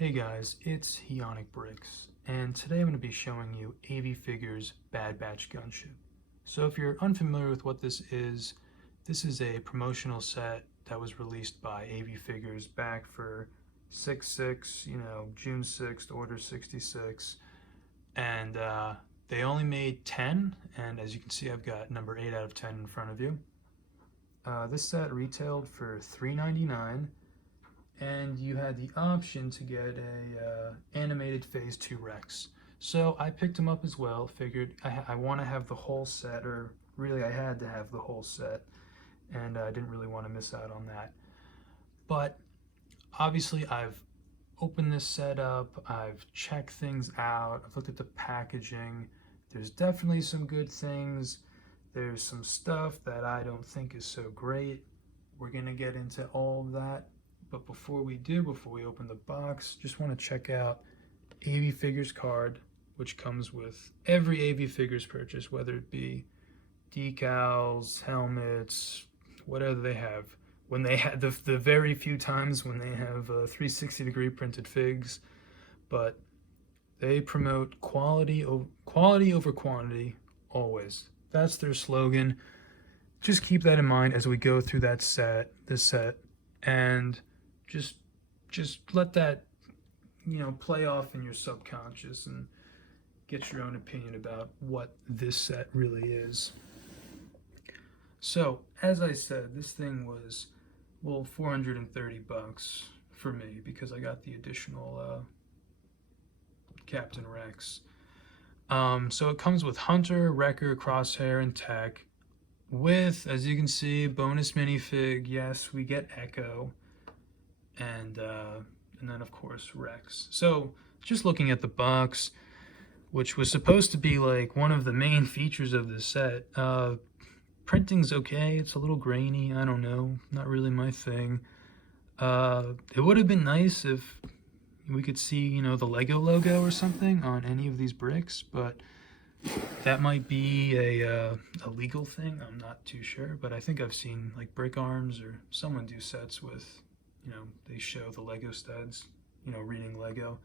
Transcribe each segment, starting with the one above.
Hey guys, it's Heonic Bricks, and today I'm going to be showing you AV Figures Bad Batch Gunship. So if you're unfamiliar with what this is a promotional set that was released by AV Figures back for 6/6, June 6th, Order 66, and they only made 10, and as you can see I've got number 8 out of 10 in front of you. This set retailed for $3.99. And you had the option to get a animated Phase 2 Rex. So I picked him up as well, figured I want to have the whole set, or really I had to have the whole set, and I didn't really want to miss out on that. But obviously I've opened this set up, I've checked things out, I've looked at the packaging. There's definitely some good things. There's some stuff that I don't think is so great. We're going to get into all of that. But before we open the box, just want to check out AV Figures card, which comes with every AV Figures purchase, whether it be decals, helmets, whatever they have. When they had the very few times when they have 360-degree printed figs, but they promote quality over quantity always. That's their slogan. Just keep that in mind as we go through this set, and just let that, play off in your subconscious and get your own opinion about what this set really is. So, as I said, this thing was, well, $430 for me because I got the additional Captain Rex. So it comes with Hunter, Wrecker, Crosshair, and Tech, with, as you can see, bonus minifig. Yes, we get Echo. And then of course Rex. So just looking at the box, which was supposed to be like one of the main features of this set, printing's okay. It's a little grainy. I don't know, not really my thing. It would have been nice if we could see, the Lego logo or something on any of these bricks, but that might be a legal thing. I'm not too sure, but I think I've seen like Brick Arms or someone do sets with, they show the Lego studs, reading Lego.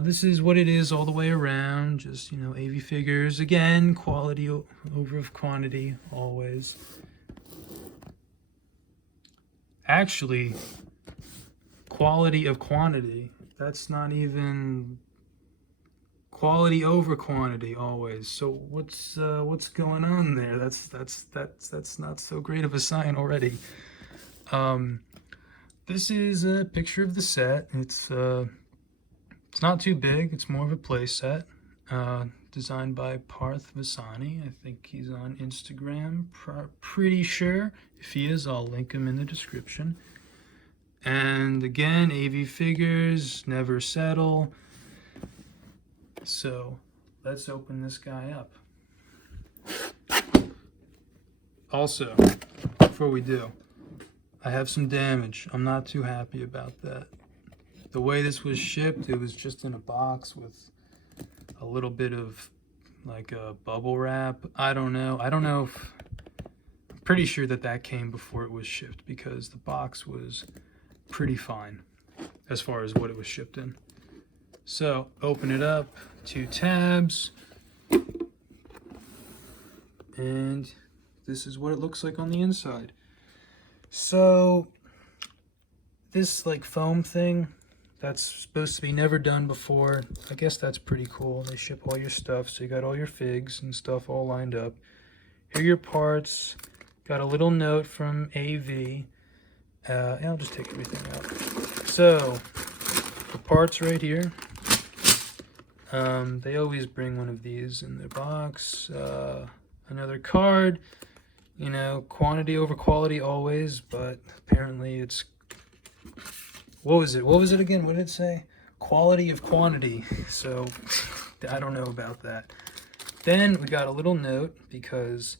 This is what it is all the way around. Just, AV Figures. Again, quality over quantity, always. Actually, quality of quantity. That's not even quality over quantity, always. So what's going on there? That's not so great of a sign already. This is a picture of the set. It's not too big. It's more of a play set. Designed by Parth Vasani. I think he's on Instagram. Pretty sure. If he is, I'll link him in the description. And again, AV Figures, never settle. So let's open this guy up. Also, before we do, I have some damage. I'm not too happy about that. The way this was shipped, it was just in a box with a little bit of like a bubble wrap. I don't know if, I'm pretty sure that came before it was shipped because the box was pretty fine as far as what it was shipped in. So open it up, 2 tabs, and this is what it looks like on the inside. So this like foam thing that's supposed to be never done before, I guess that's pretty cool. They ship all your stuff, so you got all your figs and stuff all lined up. Here are your parts. Got a little note from AV. I'll just take everything out. So the parts right here. They always bring one of these in their box. Another card. Quantity over quality always, but apparently it's, what was it again? What did it say? Quality of quantity. So I don't know about that. Then we got a little note because,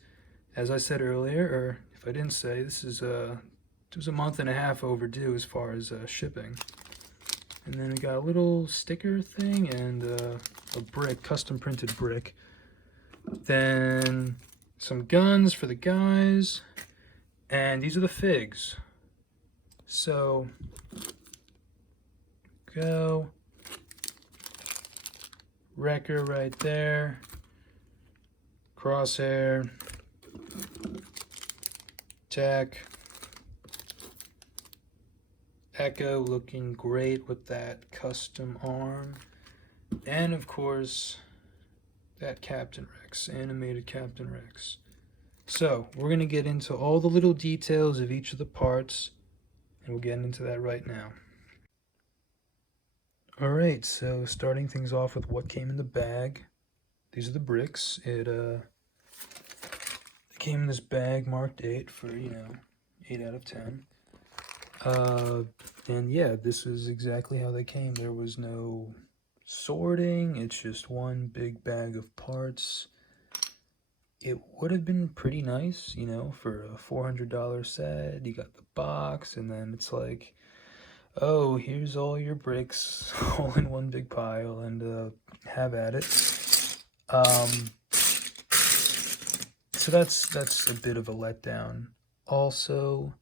as I said earlier, or if I didn't say, this is it was a month and a half overdue as far as shipping. And then we got a little sticker thing and a brick, custom printed brick. Then some guns for the guys, and these are the figs. So go. Wrecker right there. Crosshair. Tech. Echo looking great with that custom arm. And of course, that Captain Rex, animated Captain Rex. So, we're going to get into all the little details of each of the parts, and we'll get into that right now. Alright, so starting things off with what came in the bag. These are the bricks. It came in this bag marked 8 for, 8 out of 10. And yeah, this is exactly how they came. There was no sorting, it's just one big bag of parts. It would have been pretty nice, for a $400 set. You got the box, and then it's like, oh, here's all your bricks all in one big pile, and have at it. So that's a bit of a letdown. Also,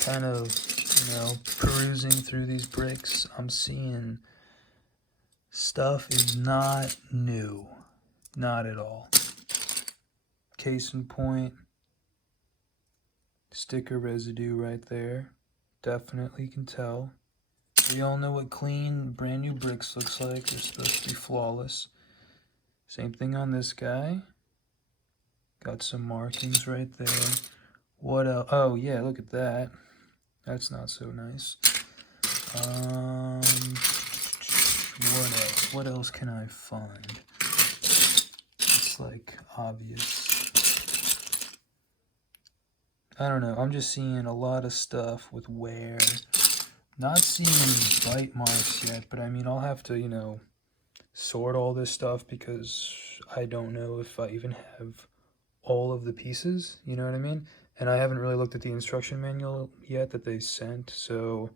kind of, perusing through these bricks, I'm seeing stuff is not new. Not at all. Case in point, sticker residue right there. Definitely can tell. We all know what clean, brand new bricks looks like. They're supposed to be flawless. Same thing on this guy. Got some markings right there. What else? Oh yeah, look at that. That's not so nice. What else? What else can I find? It's like obvious. I don't know. I'm just seeing a lot of stuff with wear. Not seeing any bite marks yet, but I mean, I'll have to, sort all this stuff because I don't know if I even have all of the pieces, you know what I mean? And I haven't really looked at the instruction manual yet that they sent, so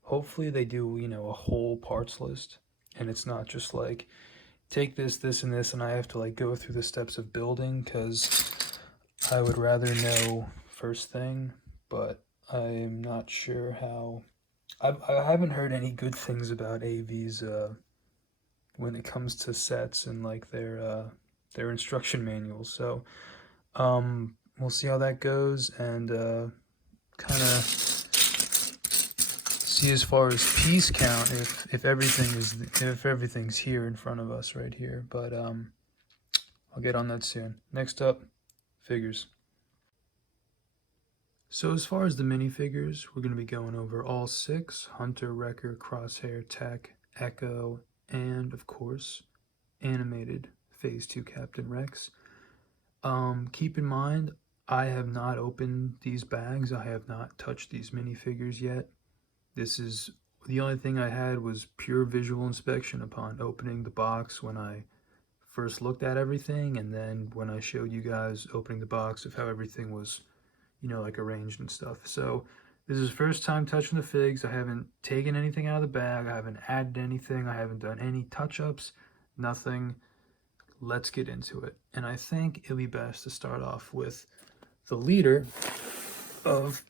hopefully they do, a whole parts list, and it's not just like, take this, this, and this, and I have to like go through the steps of building, because I would rather know first thing, but I'm not sure how. I haven't heard any good things about AVs when it comes to sets and like their instruction manuals. So we'll see how that goes, and kind of see as far as piece count if everything's here in front of us right here. But I'll get on that soon. Next up, figures. So as far as the minifigures, we're going to be going over all 6: Hunter, Wrecker, Crosshair, Tech, Echo, and of course, animated Phase 2 Captain Rex. Keep in mind, I have not opened these bags. I have not touched these minifigures yet. This is the only thing I had was pure visual inspection upon opening the box when I first looked at everything, and then when I showed you guys opening the box of how everything was, like arranged and stuff. So this is first time touching the figs. I haven't taken anything out of the bag. I haven't added anything. I haven't done any touch-ups, nothing. Let's get into it. And I think it'll be best to start off with the leader of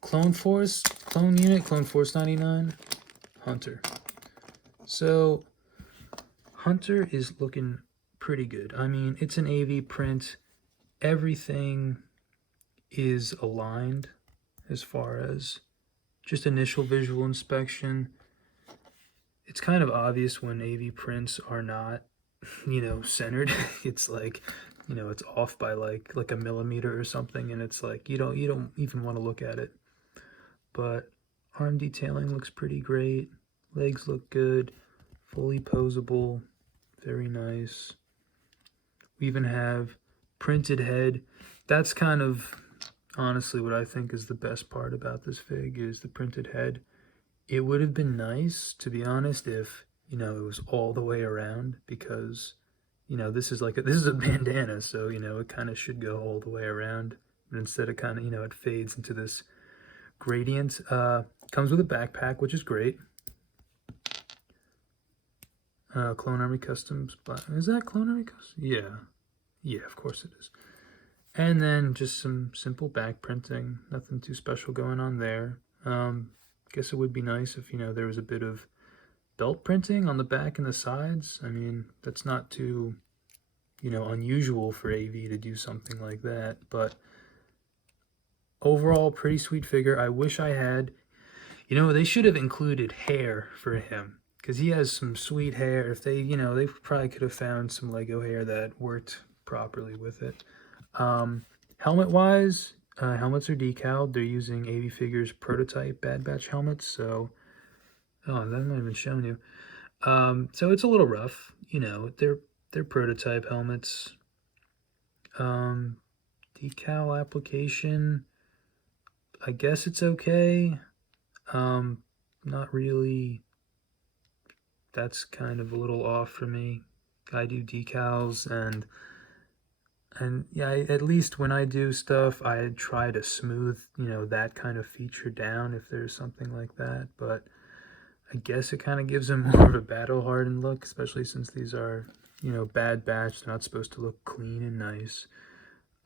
Clone Force 99, Hunter. So Hunter is looking pretty good. I mean, it's an AV print. Everything is aligned as far as just initial visual inspection. It's kind of obvious when AV prints are not, centered. It's like, it's off by like a millimeter or something, and it's like you don't even want to look at it. But arm detailing looks pretty great. Legs look good. Fully posable. Very nice. We even have printed head. That's kind of honestly what I think is the best part about this fig is the printed head. It would have been nice, to be honest, if it was all the way around, because this is a bandana, so it kind of should go all the way around, but instead it kind of it fades into this gradient. Comes with a backpack, which is great. Clone Army Customs, but is that Clone Army Customs? Yeah, of course it is. And then just some simple back printing, nothing too special going on there. guess it would be nice if, you know, there was a bit of belt printing on the back and the sides. I mean, that's not too, you know, unusual for AV to do something like that, but overall, pretty sweet figure. I wish I had, you know, they should have included hair for him, because he has some sweet hair. If they, you know, they probably could have found some Lego hair that worked properly with it. Helmet wise, helmets are decaled. They're using AV Figures prototype Bad Batch helmets, so oh, that might have been shown you. So it's a little rough, you know. They're prototype helmets. Decal application, I guess it's okay. Not really. That's kind of a little off for me. I do decals, and yeah, at least when I do stuff, I try to smooth, you know, that kind of feature down if there's something like that. But I guess it kind of gives them more of a battle hardened look, especially since these are, you know, Bad Batch. They're not supposed to look clean and nice.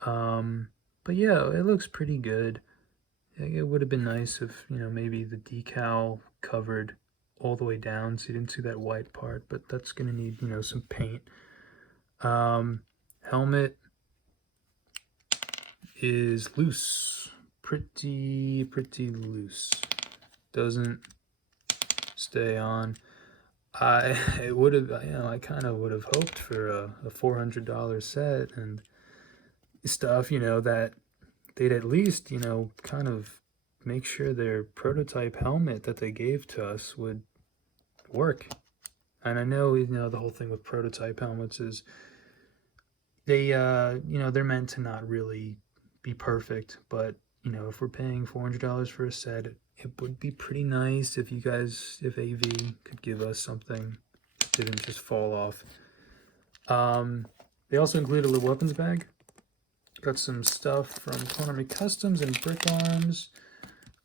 But yeah, it looks pretty good. It would have been nice if, you know, maybe the decal covered all the way down so you didn't see that white part, but that's going to need, you know, some paint. Helmet is loose, pretty loose. Doesn't stay on. It would have, you know, I kind of would have hoped for a $400 set and stuff, you know, that they'd at least, you know, kind of make sure their prototype helmet that they gave to us would work. And I know, you know, the whole thing with prototype helmets is they, you know, they're meant to not really be perfect, but, you know, if we're paying $400 for a set, it would be pretty nice if you guys, if AV could give us something that didn't just fall off. They also included a little weapons bag. Got some stuff from Clone Army Customs and Brick Arms.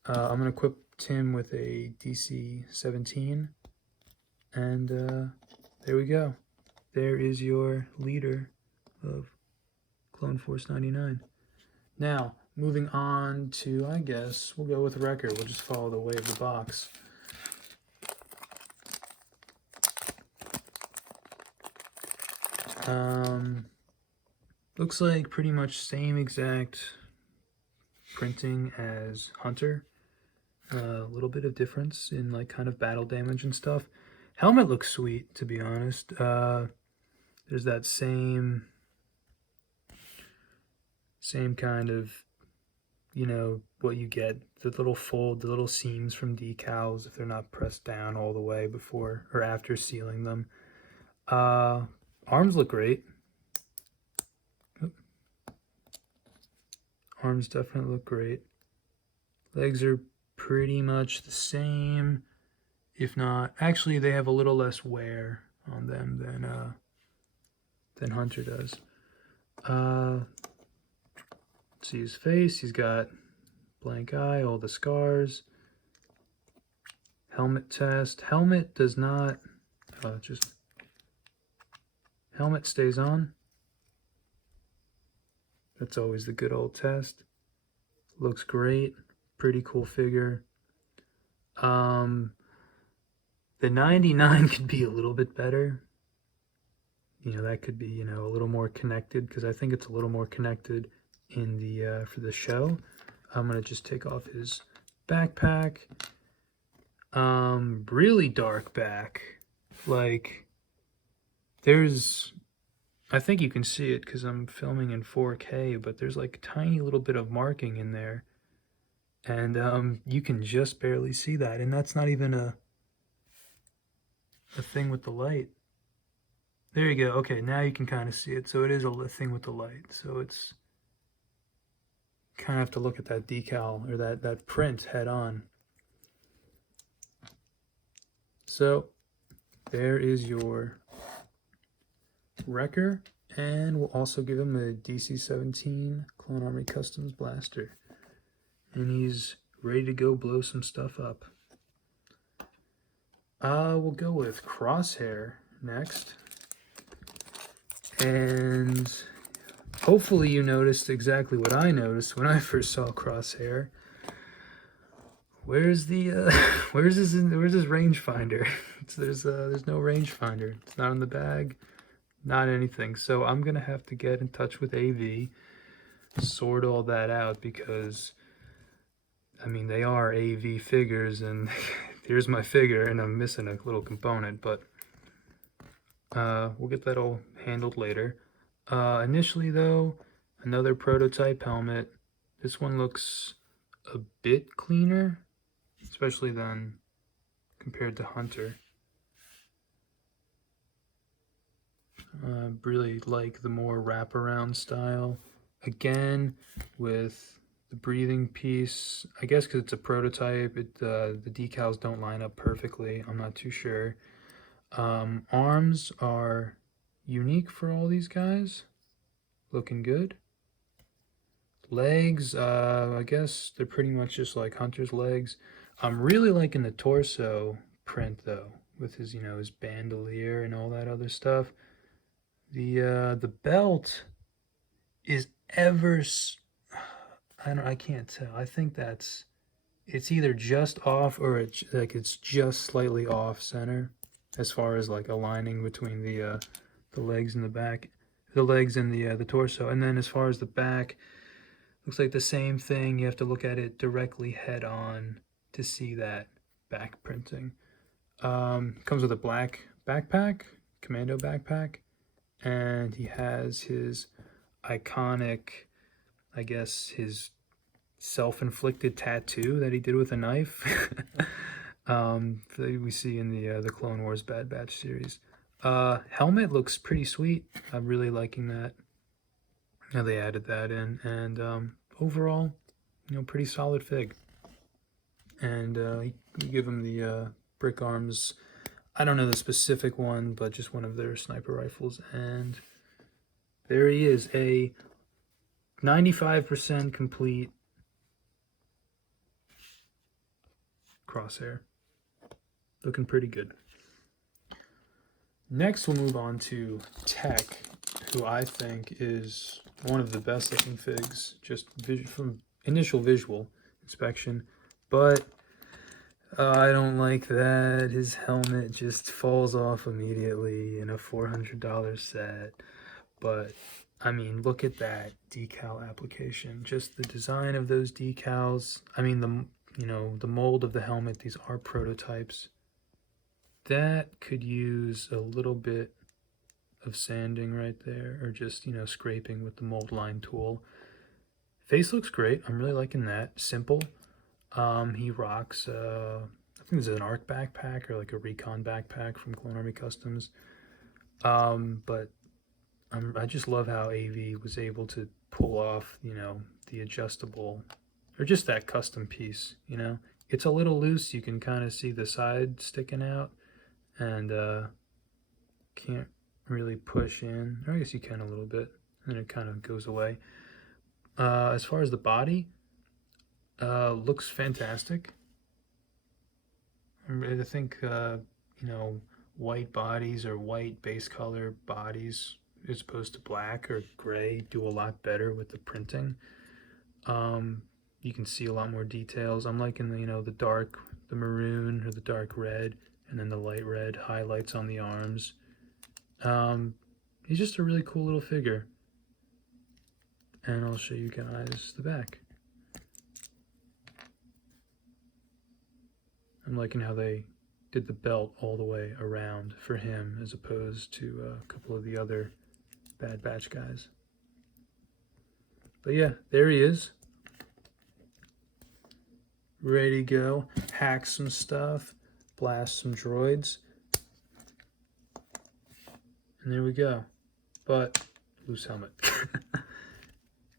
I'm going to equip Tim with a DC-17. And there we go. There is your leader of Clone Force 99. Now, moving on to, I guess, we'll go with Wrecker. We'll just follow the way of the box. Looks like pretty much same exact printing as Hunter. A little bit of difference in like kind of battle damage and stuff. Helmet looks sweet, to be honest. There's that same kind of, you know, what you get, the little fold, the little seams from decals if they're not pressed down all the way before or after sealing them. Arms look great. Arms definitely look great. Legs are pretty much the same, if not, actually they have a little less wear on them than Hunter does. Let's see his face. He's got blank eye, all the scars. Helmet test. Helmet does not, helmet stays on. That's always the good old test. Looks great. Pretty cool figure. The 99 could be a little bit better. You know, that could be, you know, a little more connected, because I think it's a little more connected in the for the show. I'm gonna just take off his backpack. Really dark back. Like, there's, I think you can see it because I'm filming in 4K, but there's like a tiny little bit of marking in there. And you can just barely see that. And that's not even a thing with the light. There you go. Okay, now you can kind of see it. So it is a thing with the light. So it's kind of have to look at that decal or that print head on. So there is your Wrecker, and we'll also give him a DC-17 Clone Army Customs blaster. And he's ready to go blow some stuff up. We'll go with Crosshair next. And hopefully you noticed exactly what I noticed when I first saw Crosshair. Where's the where's this rangefinder? There's no rangefinder. It's not in the bag, not anything. So I'm gonna have to get in touch with AV, sort all that out, because I mean they are AV figures, and here's my figure, and I'm missing a little component, but we'll get that all handled later. Initially though, another prototype helmet. This one looks a bit cleaner, especially than compared to Hunter. Really like the more wraparound style. Again, with the breathing piece, I guess because it's a prototype, the decals don't line up perfectly. I'm not too sure. Arms are unique for all these guys. Looking good. Legs, I guess they're pretty much just like Hunter's legs. I'm really liking the torso print though, with his, you know, his bandolier and all that other stuff. The belt is I can't tell. I think it's either just off, or it's just slightly off center as far as like aligning between the legs and the back, the legs and the torso. And then as far as the back, looks like the same thing. You have to look at it directly head on to see that back printing. Comes with a black backpack, commando backpack, and he has his iconic, I guess, his self-inflicted tattoo that he did with a knife. That we see in the Clone Wars Bad Batch series. Helmet looks pretty sweet. I'm really liking that. Now they added that in, and overall, you know, pretty solid fig. And we give him the brick arms. I don't know the specific one, but just one of their sniper rifles. And there he is, a 95% complete Crosshair. Looking pretty good. Next, we'll move on to Tech, who I think is one of the best looking figs, just from initial visual inspection. But I don't like that his helmet just falls off immediately in a $400 set. But I mean, look at that decal application. Just the design of those decals. I mean, the mold of the helmet. These are prototypes. That could use a little bit of sanding right there, or just, you know, scraping with the mold line tool. Face looks great. I'm really liking that. Simple. He rocks, I think this is an ARC backpack or like a recon backpack from Clone Army Customs. But I just love how AV was able to pull off, you know, the adjustable, or just that custom piece, you know. It's a little loose. You can kind of see the side sticking out, and can't really push in. Or I guess you can a little bit, and it kind of goes away. As far as the body, looks fantastic. I think, you know, white bodies or white base color bodies as opposed to black or gray do a lot better with the printing. You can see a lot more details. I'm liking the, you know, the maroon or the dark red, and then the light red highlights on the arms. He's just a really cool little figure. And I'll show you guys the back. I'm liking how they did the belt all the way around for him, as opposed to a couple of the other Bad Batch guys. But yeah, there he is. Ready to go. Hack some stuff. Blast some droids. And there we go. But loose helmet.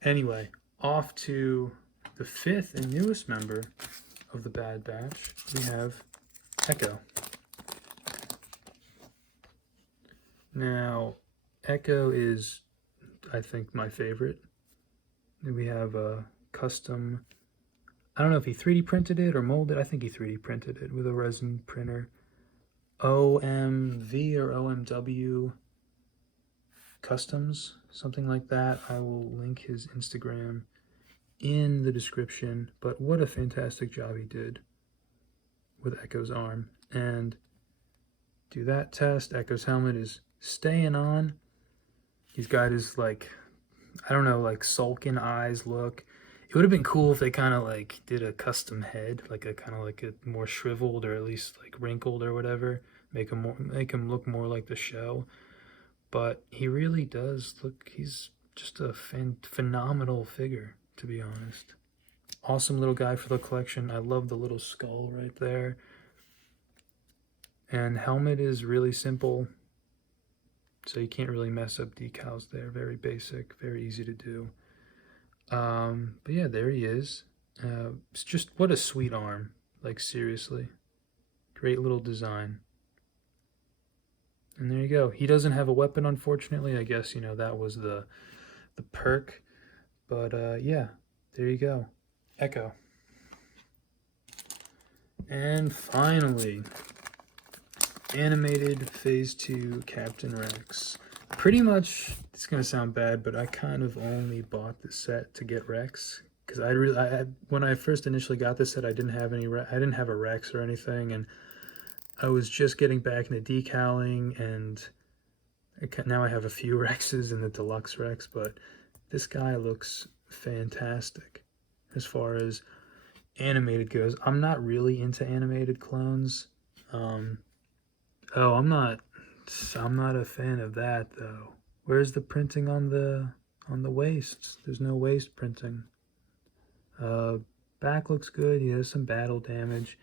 Anyway, off to the 5th and newest member of the Bad Batch. We have Echo. Now, Echo is, I think, my favorite. We have a custom, I don't know if he 3D printed it or molded. I think he 3D printed it with a resin printer. OMV or OMW Customs, something like that. I will link his Instagram in the description. But what a fantastic job he did with Echo's arm and do that test. Echo's helmet is staying on. He's got his, like, I don't know, like sulking eyes look. It would have been cool if they kind of like did a custom head, like a kind of like a more shriveled or at least like wrinkled or whatever. Make him look more like the show. But he really does look. He's just a phenomenal figure, to be honest. Awesome little guy for the collection. I love the little skull right there. And helmet is really simple, so you can't really mess up decals there. Very basic, very easy to do. But yeah, there he is. It's just, what a sweet arm. Like, seriously. Great little design. And there you go. He doesn't have a weapon, unfortunately. I guess, you know, that was the perk. But yeah, there you go. Echo. And finally, animated Phase 2 Captain Rex. Pretty much, it's going to sound bad, but I kind of only bought the set to get Rex. Because when I first initially got this set, I didn't have a Rex or anything, and I was just getting back into decaling, and now I have a few Rexes in the deluxe Rex, but this guy looks fantastic as far as animated goes. I'm not really into animated clones. I'm not a fan of that though. Where's the printing on the waists? There's no waist printing. Back looks good. He has some battle damage.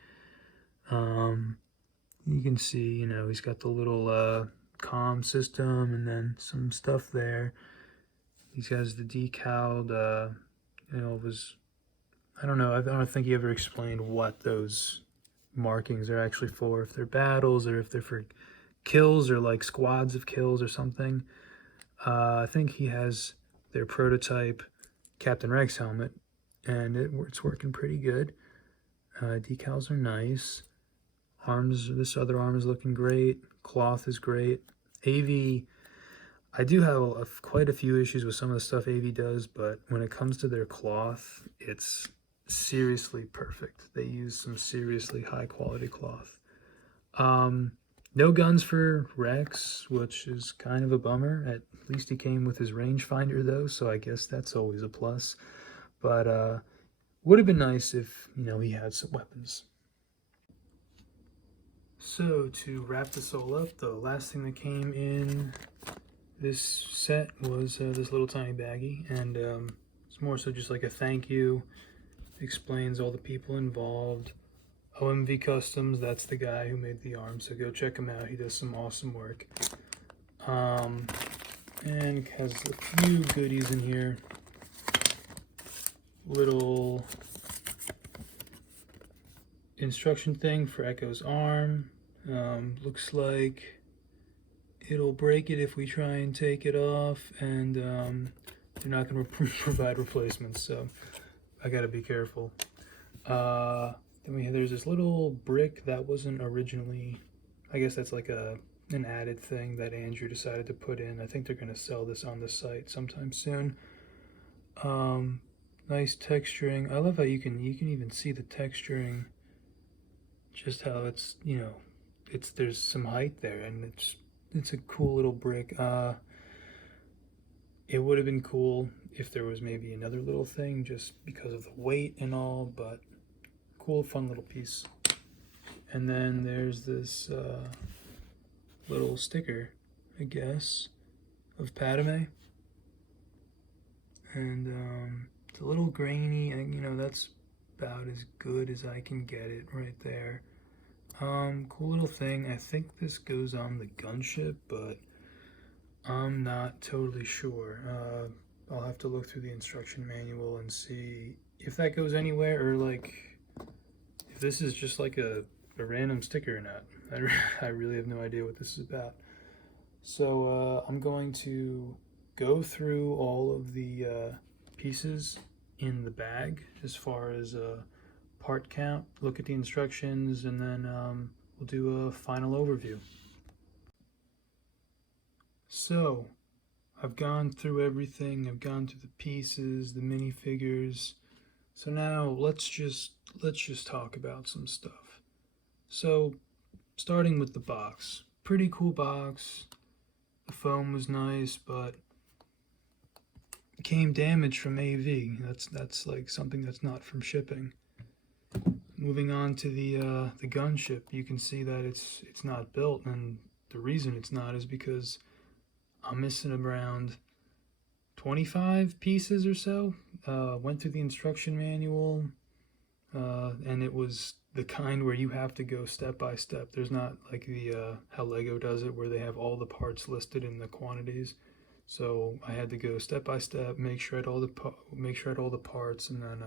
You can see, you know, he's got the little comm system and then some stuff there. He has the decaled, you know, I don't know, I don't think he ever explained what those markings are actually for, if they're battles or if they're for kills or like squads of kills or something. I think he has their prototype Captain Rex helmet, and it's working pretty good. Decals are nice. This other arm is looking great. Cloth is great. AV, I do have quite a few issues with some of the stuff AV does, but when it comes to their cloth, it's seriously perfect. They use some seriously high quality cloth. No guns for Rex, which is kind of a bummer. At least he came with his rangefinder though, so I guess that's always a plus. But would have been nice if, you know, he had some weapons. So to wrap this all up, the last thing that came in this set was this little tiny baggie, and it's more so just like a thank you. Explains all the people involved. OMV Customs, that's the guy who made the arm, so go check him out. He does some awesome work. And has a few goodies in here. Little instruction thing for Echo's arm. Looks like it'll break it if we try and take it off, and they're not going to provide replacements, so I gotta be careful. Then there's this little brick that wasn't originally, I guess that's like an added thing that Andrew decided to put in. I think they're gonna sell this on the site sometime soon. Nice texturing. I love how you can even see the texturing, just how it's, you know, there's some height there, and it's a cool little brick. It would have been cool if there was maybe another little thing just because of the weight and all, but cool, fun little piece. And then there's this little sticker, I guess, of Padme. And it's a little grainy, and you know, that's about as good as I can get it right there. Cool little thing. I think this goes on the gunship, but I'm not totally sure. I'll have to look through the instruction manual and see if that goes anywhere, or like if this is just like a random sticker or not. I really have no idea what this is about. So I'm going to go through all of the pieces in the bag as far as part count, look at the instructions, and then we'll do a final overview. So I've gone through everything. I've gone through the pieces, the minifigures. So now let's just talk about some stuff. So, starting with the box. Pretty cool box. The foam was nice, but it came damaged from AV. That's like something that's not from shipping. Moving on to the gunship, you can see that it's not built, and the reason it's not is because I'm missing around 25 pieces or so. Went through the instruction manual, and it was the kind where you have to go step by step. There's not like the how Lego does it, where they have all the parts listed in the quantities. So I had to go step by step, make sure I had all the parts, and then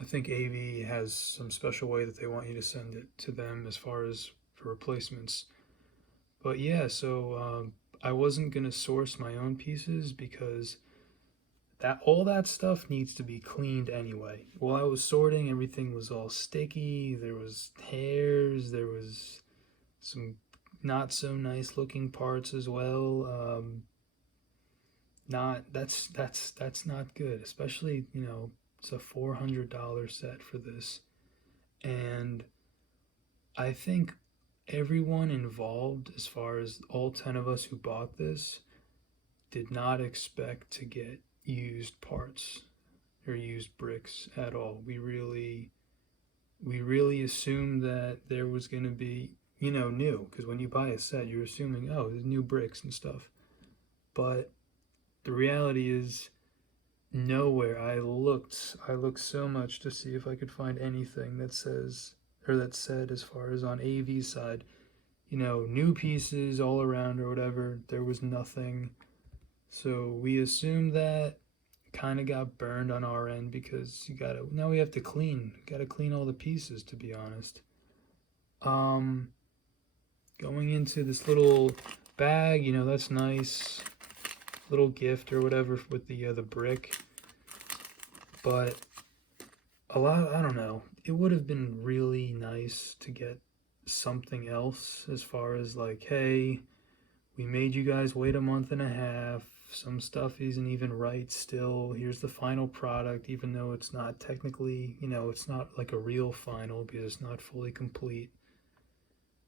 I think AV has some special way that they want you to send it to them as far as for replacements. But yeah, so I wasn't gonna source my own pieces because that all that stuff needs to be cleaned anyway. While I was sorting, everything was all sticky. There was hairs. There was some not so nice looking parts as well. Not that's not good, especially it's a $400 set for this, and I think everyone involved, as far as all 10 of us who bought this, did not expect to get used parts or used bricks at all. We really assumed that there was going to be new, because when you buy a set you're assuming, oh, there's new bricks and stuff, but the reality is nowhere. I looked so much to see if I could find anything that said, as far as on AV side, new pieces all around or whatever. There was nothing. So we assumed that, kind of got burned on our end, because now we have to gotta clean all the pieces, to be honest. Um, Going into this little bag, that's nice. Little gift or whatever with the brick. But I don't know. It would have been really nice to get something else, as far as like, hey, we made you guys wait a month and a half. Some stuff isn't even right still. Here's the final product, even though it's not technically, it's not like a real final because it's not fully complete.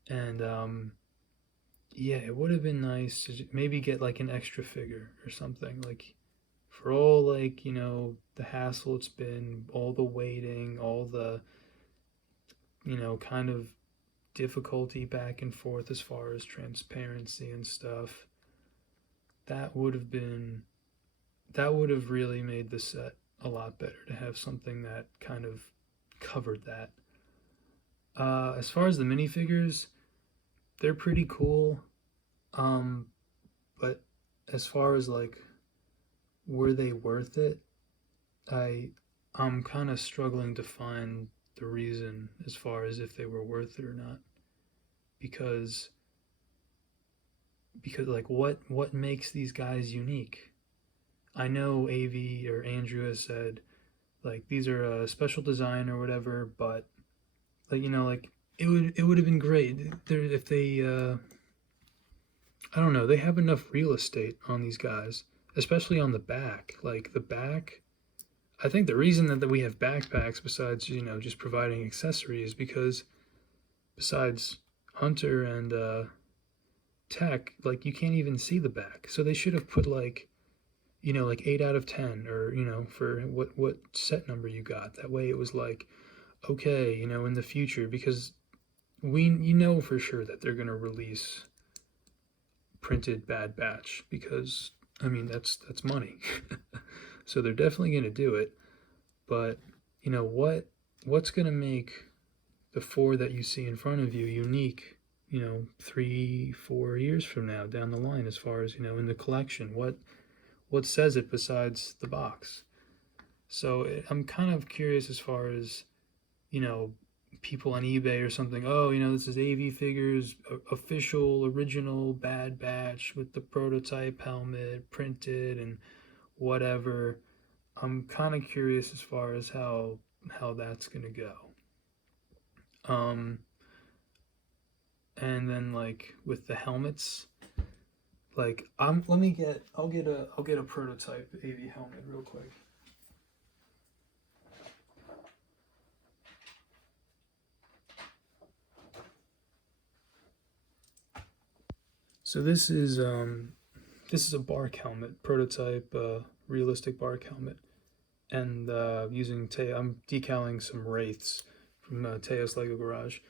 And yeah, it would have been nice to maybe get like an extra figure or something, like for all, like, the hassle it's been, all the waiting, all the, kind of difficulty back and forth as far as transparency and stuff. That would have been that would have really made the set a lot better, to have something that kind of covered that. As far as the minifigures, they're pretty cool, um, but as far as like, were they worth it? I I'm kind of struggling to find the reason, as far as if they were worth it or not, because like, what makes these guys unique? I know AV or Andrew has said like these are a special design or whatever, but like, like, it would have been great if they I don't know, they have enough real estate on these guys, especially on the back. Like the back, I think the reason that we have backpacks, besides just providing accessories, because besides Hunter and Tech, like, you can't even see the back. So they should have put like, like 8 out of 10, or for what set number you got. That way it was like, okay, in the future, because for sure that they're going to release printed Bad Batch, because I mean that's money. So they're definitely going to do it. But what's going to make the 4 that you see in front of you unique, 3-4 years from now down the line, as far as in the collection? What says it besides the box? So I'm kind of curious, as far as people on eBay or something. Oh, this is AV Figures official original Bad Batch with the prototype helmet printed and whatever. I'm kind of curious as far as how that's gonna go. Um, and then, like, with the helmets, like, I'll get a prototype AV helmet real quick. So this is a bark helmet, prototype realistic bark helmet, and I'm decaling some wraiths from Teos Lego Garage.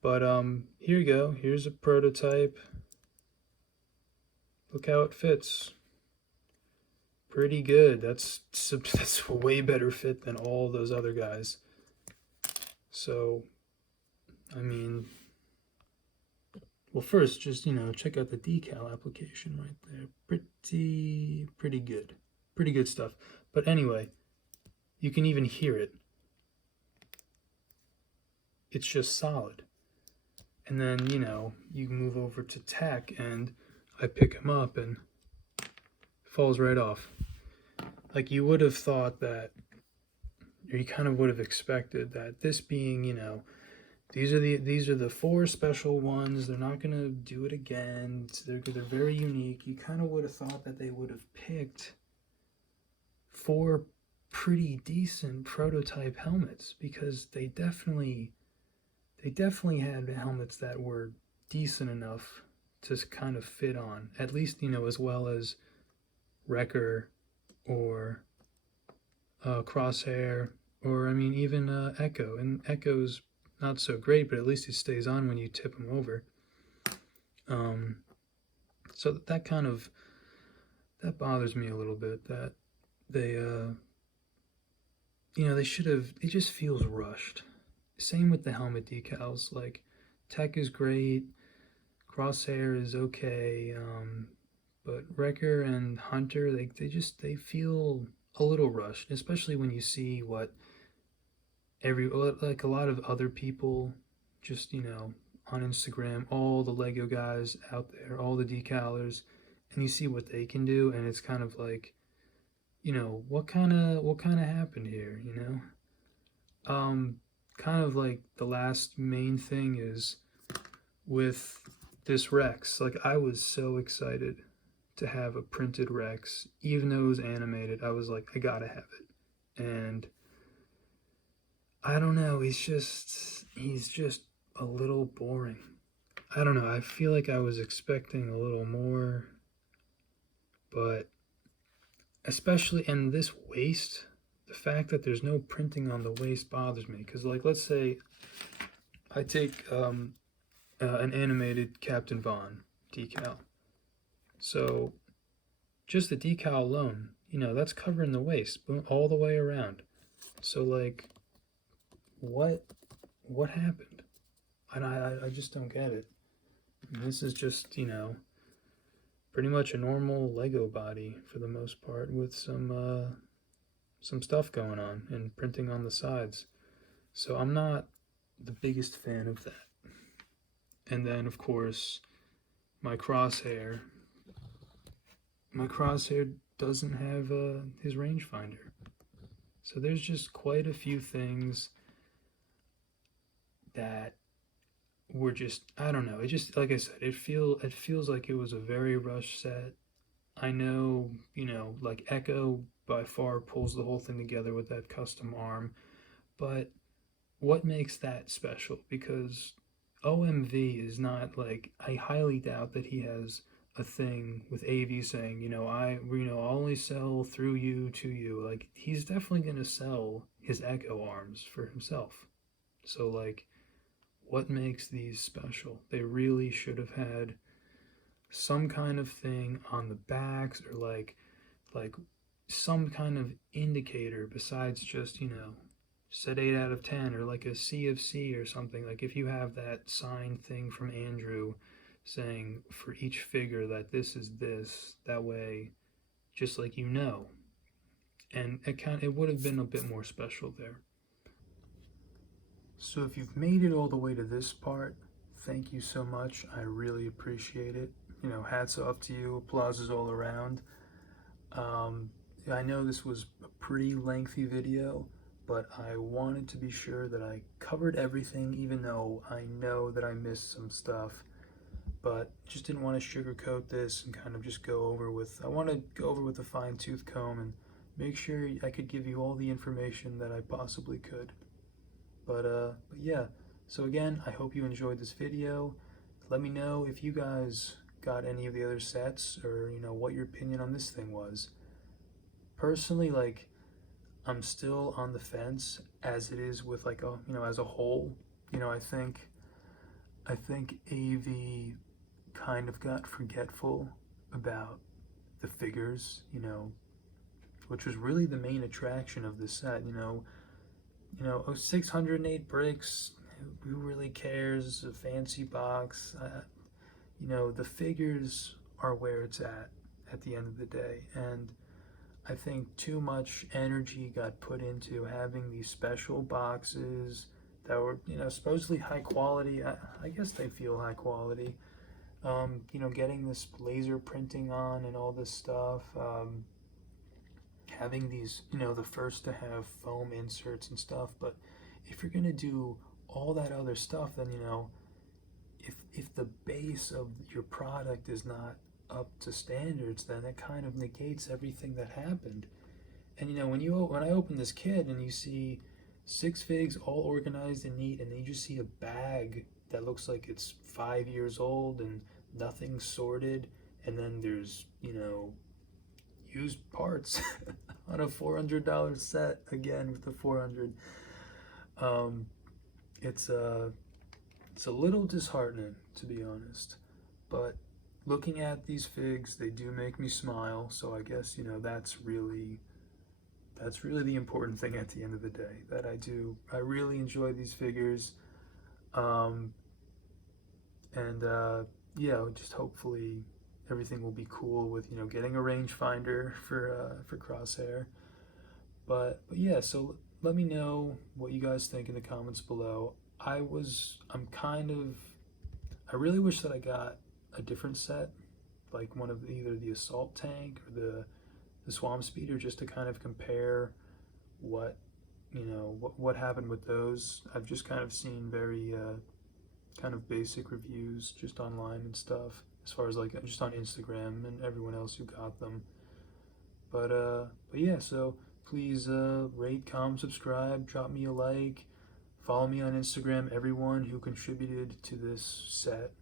But here you go. Here's a prototype. Look how it fits. Pretty good. That's a way better fit than all those other guys. So, I mean, well, first, just check out the decal application right there. Pretty good, pretty good stuff. But anyway, you can even hear it. It's just solid. And then you move over to tech, and I pick him up, and it falls right off. Like you would have thought that, or you kind of would have expected that this being, these are the 4 special ones. They're not gonna do it again. They're very unique. You kind of would have thought that they would have picked 4 pretty decent prototype helmets, because they definitely had helmets that were decent enough to kind of fit on, at least as well as Wrecker or Crosshair, or I mean even Echo. And Echo's not so great, but at least it stays on when you tip them over. So that bothers me a little bit, that they they should have. It just feels rushed. Same with the helmet decals. Like Tech is great, Crosshair is okay, but Wrecker and Hunter, they feel a little rushed, especially when you see what like a lot of other people just on Instagram, all the Lego guys out there, all the decalers, and you see what they can do, and it's kind of like, what kind of happened here, kind of like the last main thing is with this Rex. Like I was so excited to have a printed Rex, even though it was animated. I was like, I gotta have it. And I don't know, he's just a little boring. I don't know, I feel like I was expecting a little more, but especially in this waist, the fact that there's no printing on the waist bothers me. Because like, let's say I take an animated Captain Vaughn decal, so just the decal alone, that's covering the waist all the way around. So like, what happened? And I just don't get it. And this is just pretty much a normal Lego body for the most part, with some stuff going on and printing on the sides. So I'm not the biggest fan of that. And then of course my crosshair doesn't have his rangefinder. So there's just quite a few things that were just, I don't know, it just, like I said, it feels like it was a very rushed set. I know, like Echo by far pulls the whole thing together with that custom arm, but what makes that special? Because OMV is not like, I highly doubt that he has a thing with AV saying, I'll only sell through you to you. Like, he's definitely gonna sell his Echo arms for himself. So like, what makes these special? They really should have had some kind of thing on the backs, or like some kind of indicator besides just set 8 out of 10, or like a CFC or something. Like if you have that sign thing from Andrew saying for each figure that this is this, that way just like and it would have been a bit more special there. So if you've made it all the way to this part, thank you so much. I really appreciate it. Hats off to you. Applauses all around. I know this was a pretty lengthy video, but I wanted to be sure that I covered everything, even though I know that I missed some stuff. But just didn't want to sugarcoat this and kind of just I want to go over with a fine-tooth comb and make sure I could give you all the information that I possibly could. But yeah, so again, I hope you enjoyed this video. Let me know if you guys got any of the other sets, or what your opinion on this thing was. Personally, like, I'm still on the fence as it is with like a as a whole. I think AV kind of got forgetful about the figures, which was really the main attraction of the set. 608 bricks. Who really cares? A fancy box. The figures are where it's at the end of the day. And I think too much energy got put into having these special boxes that were, supposedly high quality. I guess they feel high quality. Getting this laser printing on and all this stuff. Having these, the first to have foam inserts and stuff. But if you're gonna do all that other stuff, then if the base of your product is not up to standards, then it kind of negates everything that happened. And when I open this kit and you see 6 figs all organized and neat, and then you just see a bag that looks like it's 5 years old and nothing sorted, and then there's used parts on a $400 set, again with the 400. It's a little disheartening, to be honest, but looking at these figs, they do make me smile. So I guess that's really the important thing at the end of the day. That I really enjoy these figures, and yeah, just hopefully everything will be cool with getting a rangefinder for Crosshair. But yeah, so let me know what you guys think in the comments below. I really wish that I got a different set, like one of either the assault tank or the swamp speeder, just to kind of compare what what happened with those. I've just kind of seen very kind of basic reviews just online and stuff, as far as like just on Instagram and everyone else who got them. But yeah, so please rate, comment, subscribe, drop me a like, follow me on Instagram. Everyone who contributed to this set,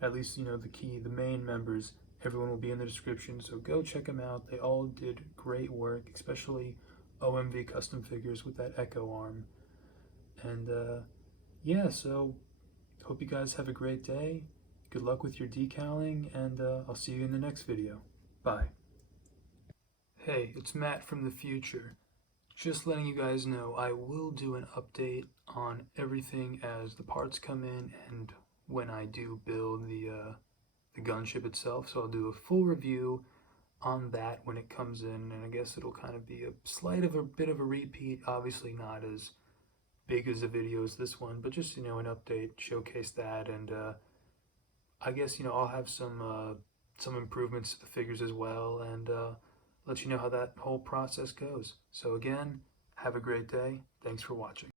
at least the main members, everyone will be in the description, so go check them out. They all did great work, especially OMV Custom Figures with that Echo arm. And yeah, so hope you guys have a great day. Good luck with your decaling, and I'll see you in the next video. Bye. Hey, it's Matt from the future. Just letting you guys know, I will do an update on everything as the parts come in and when I do build the gunship itself. So I'll do a full review on that when it comes in, and I guess it'll kind of be a bit of a repeat. Obviously not as big as a video as this one, but just an update, showcase that, and I guess I'll have some improvements to the figures as well, and let you know how that whole process goes. So again, have a great day. Thanks for watching.